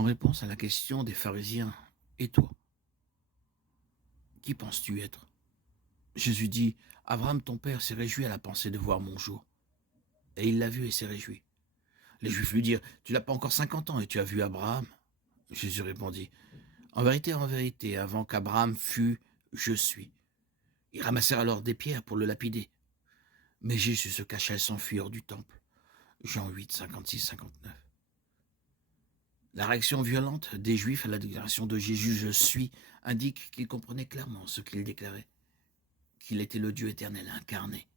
En réponse à la question des pharisiens, « Et toi, qui penses-tu être ?» Jésus dit, « Abraham ton père s'est réjoui à la pensée de voir mon jour. Et il l'a vu et s'est réjoui. » Les Juifs lui dirent, « Tu n'as pas encore 50 ans et tu as vu Abraham ?» Jésus répondit, « En vérité, avant qu'Abraham fût, je suis. » Ils ramassèrent alors des pierres pour le lapider. Mais Jésus se cacha et s'enfuit hors du temple. Jean 8, 56-59. La réaction violente des Juifs à la déclaration de Jésus « Je suis » indique qu'ils comprenaient clairement ce qu'il déclarait, qu'il était le Dieu éternel incarné.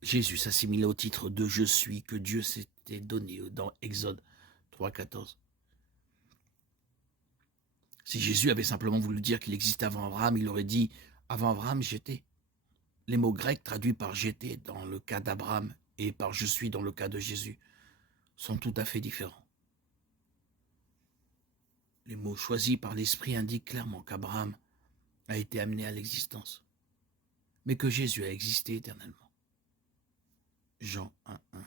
Jésus s'assimilait au titre de « Je suis » que Dieu s'était donné dans Exode 3,14. Si Jésus avait simplement voulu dire qu'il existait avant Abraham, il aurait dit « Avant Abraham, j'étais ». Les mots grecs traduits par « j'étais » dans le cas d'Abraham et par « je suis » dans le cas de Jésus sont tout à fait différents. Les mots choisis par l'Esprit indiquent clairement qu'Abraham a été amené à l'existence, mais que Jésus a existé éternellement. Jean 1,1.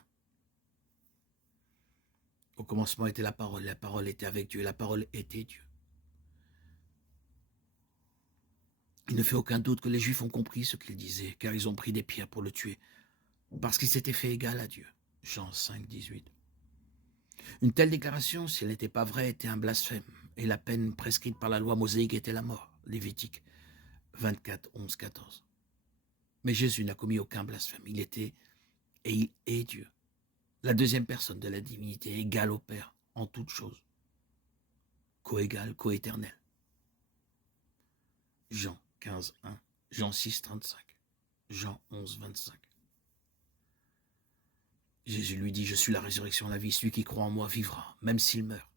Au commencement était la parole était avec Dieu, et la parole était Dieu. Il ne fait aucun doute que les Juifs ont compris ce qu'il disait, car ils ont pris des pierres pour le tuer, parce qu'il s'était fait égal à Dieu. Jean 5,18. Une telle déclaration, si elle n'était pas vraie, était un blasphème, et la peine prescrite par la loi mosaïque était la mort. Lévitique 24, 11, 14. Mais Jésus n'a commis aucun blasphème. Il était et il est Dieu. La deuxième personne de la divinité, égale au Père en toutes choses. Co-égal, co-éternel. Jean 15, 1, Jean 6, 35, Jean 11, 25. Jésus lui dit, « Je suis la résurrection, la vie. Celui qui croit en moi vivra, même s'il meurt.